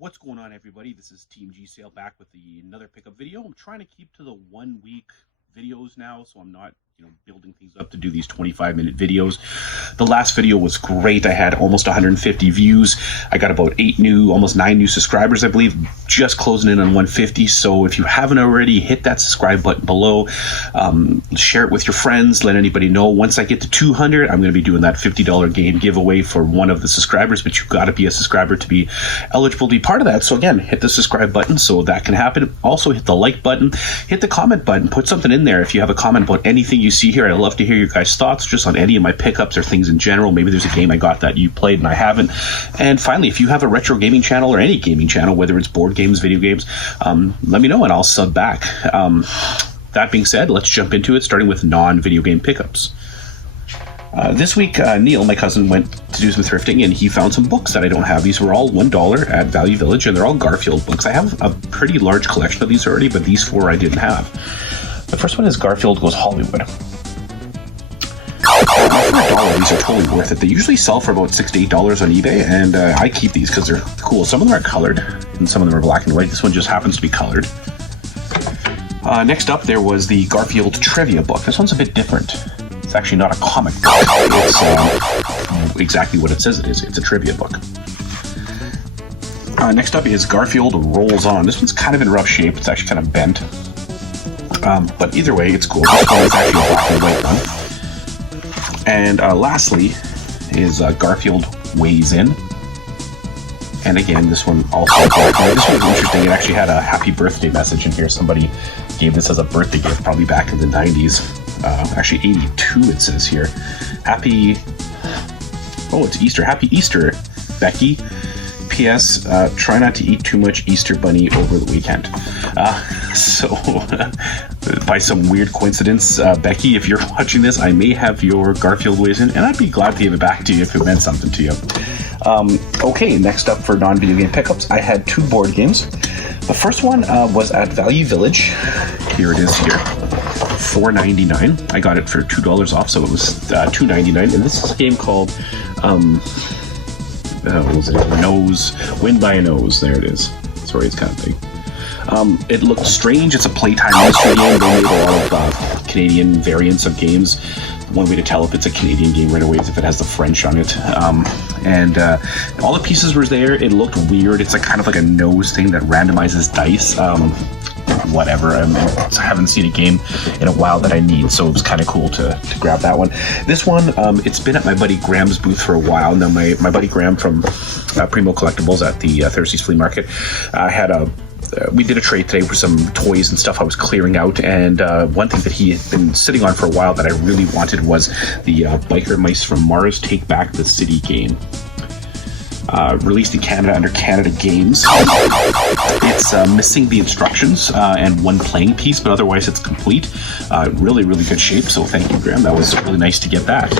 What's going on, everybody? This is Team G Sale back with another pickup video. I'm trying to keep to the 1 week videos now, so I'm not building things up to do these 25-minute videos. The last video was great. I had almost 150 views. I got about almost 9 new subscribers, I believe, just closing in on 150. So if you haven't already, hit that subscribe button below. Share it with your friends. Let anybody know. Once I get to 200, I'm going to be doing that $50 game giveaway for one of the subscribers, but you've got to be a subscriber to be eligible to be part of that. So again, hit the subscribe button so that can happen. Also hit the like button, hit the comment button, put something in there. If you have a comment about anything you see here, I'd love to hear your guys' thoughts just on any of my pickups or things in general. Maybe there's a game I got that you played and I haven't. And finally, if you have a retro gaming channel or any gaming channel, whether it's board games, video games, let me know and I'll sub back. That being said, let's jump into it, starting with non-video game pickups. This week, Neil, my cousin, went to do some thrifting and he found some books that I don't have. These were all $1 at Value Village and they're all Garfield books. I have a pretty large collection of these already, but these 4 I didn't have. The first one is Garfield Goes Hollywood. For $1, these are totally worth it. They usually sell for about $6 to $8 on eBay, and I keep these because they're cool. Some of them are colored, and some of them are black and white. This one just happens to be colored. Next up, there was the Garfield Trivia book. This one's a bit different. It's actually not a comic book. It's exactly what it says it is. It's a trivia book. Next up is Garfield Rolls On. This one's kind of in rough shape. It's actually kind of bent. But either way, it's cool. This one is actually a black and white one. And lastly is Garfield Weighs In. And again, this one also, this one's interesting. It actually had a happy birthday message in here. Somebody gave this as a birthday gift, probably back in the 90s. Actually 82 it says here. It's Easter. Happy Easter, Becky. P.S. Try not to eat too much Easter bunny over the weekend. So, by some weird coincidence, Becky, if you're watching this, I may have your Garfield Weighs In, and I'd be glad to give it back to you if it meant something to you. Okay, next up for non-video game pickups, I had 2 board games. The first one was at Value Village. Here it is here. $4.99. I got it for $2 off, so it was $2.99. And this is a game called what was it? Win by a Nose. There it is. Sorry, it's kind of big. It looked strange. It's a playtime mystery game. They made a lot of Canadian variants of games. One way to tell if it's a Canadian game right away is if it has the French on it. And all the pieces were there. It looked weird. It's kind of like a nose thing that randomizes dice. Whatever. I haven't seen a game in a while that I need, so it was kind of cool to grab that one. This one, it's been at my buddy Graham's booth for a while. Now, my buddy Graham from Primo Collectibles at the Thursday's Flea Market we did a trade today for some toys and stuff I was clearing out, and one thing that he had been sitting on for a while that I really wanted was the Biker Mice from Mars Take Back the City game. Released in Canada under Canada Games. It's missing the instructions and one playing piece, but otherwise it's complete. Really, really good shape, so thank you, Graham. That was really nice to get that.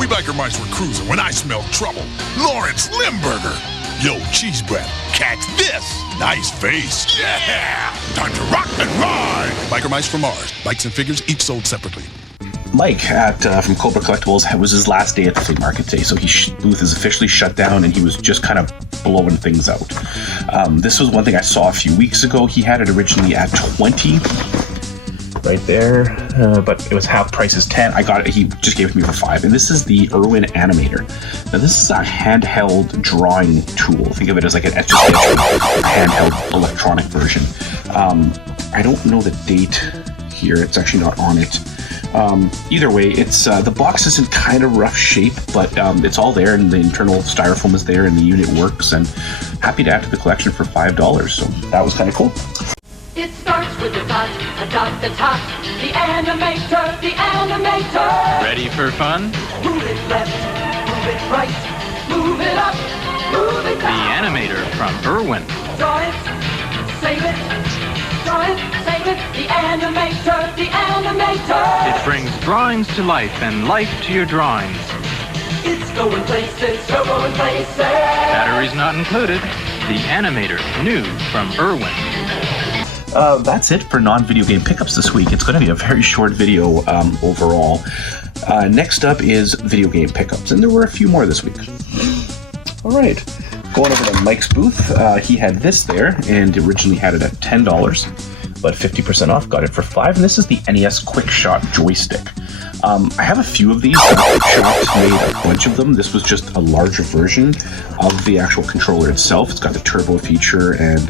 We biker mice were cruising when I smelled trouble. Lawrence Limburger. Yo, cheese breath, catch this. Nice face. Yeah! Time to rock and ride. Biker Mice from Mars. Bikes and figures, each sold separately. Mike from Cobra Collectibles was his last day at the flea market today, so his booth is officially shut down and he was just kind of blowing things out. This was one thing I saw a few weeks ago. He had it originally at 20 right there, but it was half price is 10. I got it, he just gave it to me for 5, and this is the Rowan Animator. Now this is a handheld drawing tool. Think of it as like an etch-a-sketch handheld electronic version. I don't know the date here, it's actually not on it. Either way, it's the box is in kind of rough shape, but it's all there, and the internal styrofoam is there, and the unit works, and happy to add to the collection for $5, so that was kind of cool. It starts with a dot that's hot. The animator, the animator. Ready for fun? Move it left, move it right, move it up, move it down. The animator from Irwin. Draw it, save it, draw it, save it. The animator, the animator. It brings drawings to life and life to your drawings. It's going places, so going places. Batteries not included. The animator, new from Irwin. That's it for non-video game pickups this week. It's going to be a very short video overall. Next up is video game pickups, and there were a few more this week. All right, going over to Mike's booth, he had this there, and originally had it at $10, but 50% off, got it for $5, and this is the NES Quickshot joystick. I have a few of these. Quickshot made a bunch of them. This was just a larger version of the actual controller itself. It's got the turbo feature and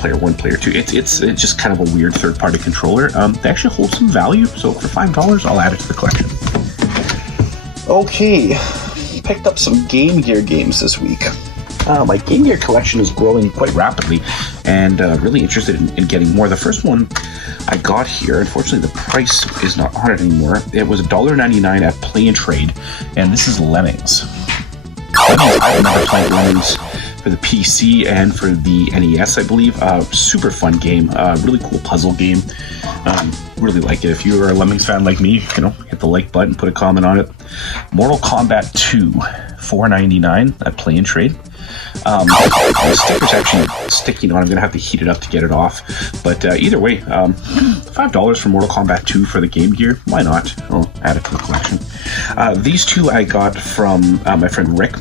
player 1, player 2. It's just kind of a weird third-party controller. They actually hold some value, so for $5, I'll add it to the collection. Okay, picked up some Game Gear games this week. My Game Gear collection is growing quite rapidly, and really interested in getting more. The first one I got here, unfortunately the price is not on it anymore. It was $1.99 at Play and Trade, and this is Lemmings. I remember playing Lemmings for the PC and for the NES, I believe. Super fun game, really cool puzzle game. Really like it. If you're a Lemmings fan like me, hit the like button, put a comment on it. Mortal Kombat 2, $4.99 at Play and Trade. The sticker's actually sticking on. I'm going to have to heat it up to get it off. But either way, $5 for Mortal Kombat 2 for the Game Gear. Why not? I'll add it to the collection. These two I got from my friend Rick,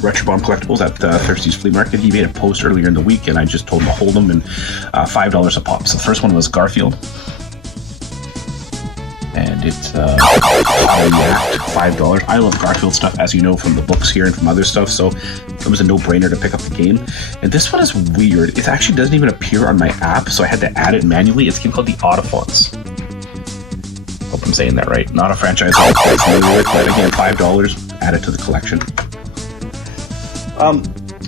Retrobomb Collectibles at Thirsty's Flea Market. He made a post earlier in the week, and I just told him to hold them, and $5 a pop. So the first one was Garfield, and it's $5. I love Garfield stuff, as you know, from the books here and from other stuff, so it was a no-brainer to pick up the game. And this one is weird. It actually doesn't even appear on my app, so I had to add it manually. It's a game called The Autophons. Hope I'm saying that right. Not a franchise I'm quite familiar with, but again, $5, add it to the collection.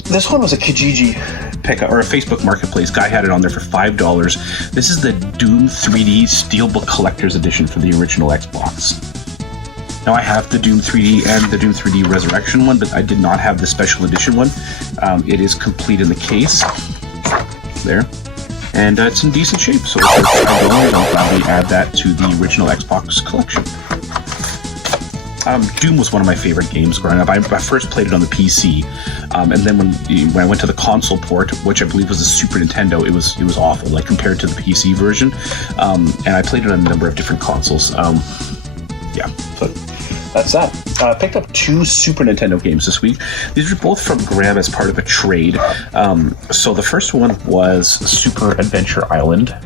This one was a Kijiji pickup, or a Facebook Marketplace. Guy had it on there for $5. This is the Doom 3D Steelbook Collector's Edition for the original Xbox. Now I have the Doom 3D and the Doom 3D Resurrection one, but I did not have the special edition one. It is complete in the case. There. And it's in decent shape, so for $5, I'll gladly add that to the original Xbox collection. Doom was one of my favorite games growing up. I first played it on the PC, and then when I went to the console port, which I believe was the Super Nintendo, it was awful, like compared to the PC version. And I played it on a number of different consoles. Yeah, so that's that. I picked up 2 Super Nintendo games this week. These were both from Graham as part of a trade. So the first one was Super Adventure Island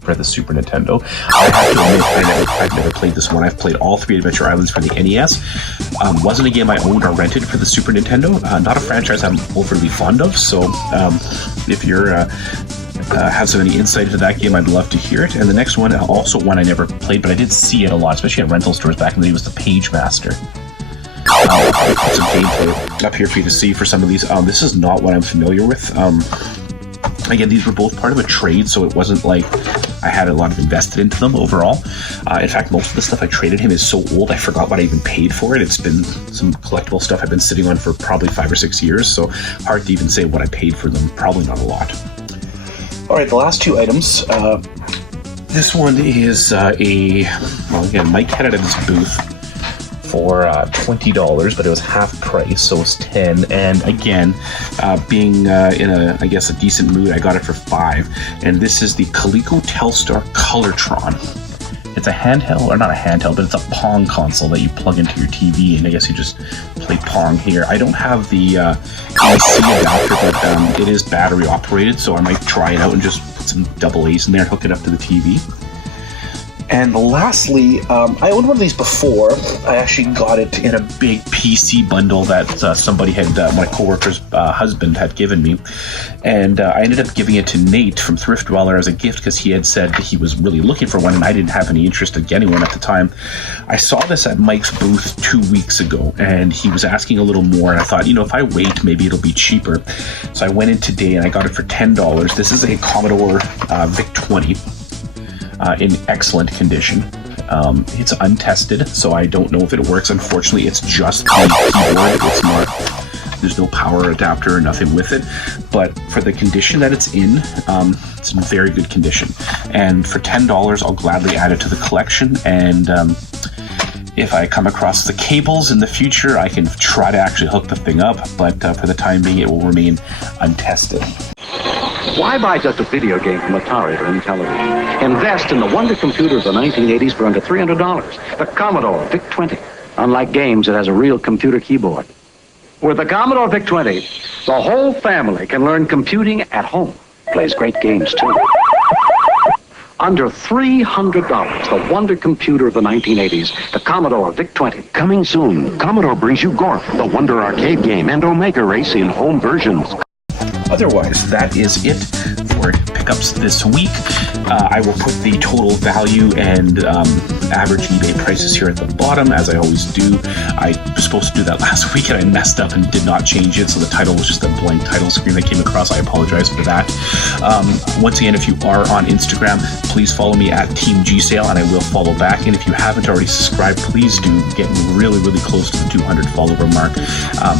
for the Super Nintendo. I have to admit, I've never played this one. I've played all 3 Adventure Islands for the NES. Wasn't a game I owned or rented for the Super Nintendo. Not a franchise I'm overly fond of, so if you're have any insight into that game, I'd love to hear it. And the next one, also one I never played, but I did see it a lot, especially at rental stores back in the day, was the Page Master. I'll put some gameplay up here for you to see for some of these. This is not what I'm familiar with. Again, these were both part of a trade, so it wasn't like I had a lot of invested into them overall. In fact, most of the stuff I traded him is so old I forgot what I even paid for it. It's been some collectible stuff I've been sitting on for probably 5 or 6 years, so hard to even say what I paid for them. Probably not a lot. All right, the last 2 items. This one is well, again, Mike had it at his booth for $20, but it was half price, so it was $10. And again, being in I guess a decent mood, I got it for $5. And this is the Coleco Telstar Colortron. It's a handheld, or not a handheld, but it's a Pong console that you plug into your TV, and I guess you just play Pong here. I don't have the AC adapter, but it is battery operated, so I might try it out and just put some AA's in there and hook it up to the TV. And lastly, I owned one of these before. I actually got it in a big PC bundle that somebody had, my coworker's husband had given me. And I ended up giving it to Nate from Thrift Dweller as a gift because he had said that he was really looking for one and I didn't have any interest in getting one at the time. I saw this at Mike's booth 2 weeks ago and he was asking a little more, and I thought, if I wait, maybe it'll be cheaper. So I went in today and I got it for $10. This is a Commodore VIC20. In excellent condition. It's untested, so I don't know if it works. Unfortunately, it's just the keyboard. It's not, there's no power adapter or nothing with it. But for the condition that it's in very good condition. And for $10, I'll gladly add it to the collection. And if I come across the cables in the future, I can try to actually hook the thing up. But for the time being, it will remain untested. Why buy just a video game from Atari or Intellivision? Invest in the wonder computer of the 1980s for under $300. The Commodore VIC-20. Unlike games, it has a real computer keyboard. With the Commodore VIC20, the whole family can learn computing at home. Plays great games, too. Under $300, the wonder computer of the 1980s, the Commodore VIC20. Coming soon, Commodore brings you Gorf, the Wonder arcade game, and Omega Race in home versions. Otherwise, that is it for pickups this week. I will put the total value and average eBay prices here at the bottom, as I always do. I was supposed to do that last week and I messed up and did not change it, so the title was just a blank title screen that came across. I apologize for that. Once again, if you are on Instagram, please follow me at Team GSale, and I will follow back. And if you haven't already subscribed, please do. Getting really, really close to the 200 follower mark.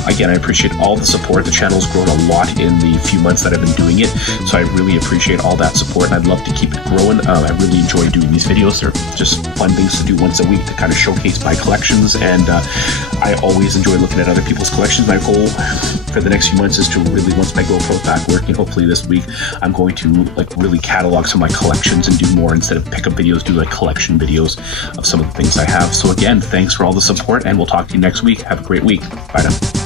Again, I appreciate all the support. The channel's grown a lot in the few months that I've been doing it, so I really appreciate all that support, and I'd love to keep it growing. I really enjoy doing these videos. They're just fun things to do once a week to kind of showcase my collections, and I always enjoy looking at other people's collections. My goal for the next few months is to really, once my GoPro's back working, hopefully this week, I'm going to like really catalog some of my collections and do more, instead of pickup videos, do like collection videos of some of the things I have. So again, thanks for all the support, and we'll talk to you next week. Have a great week. Bye now.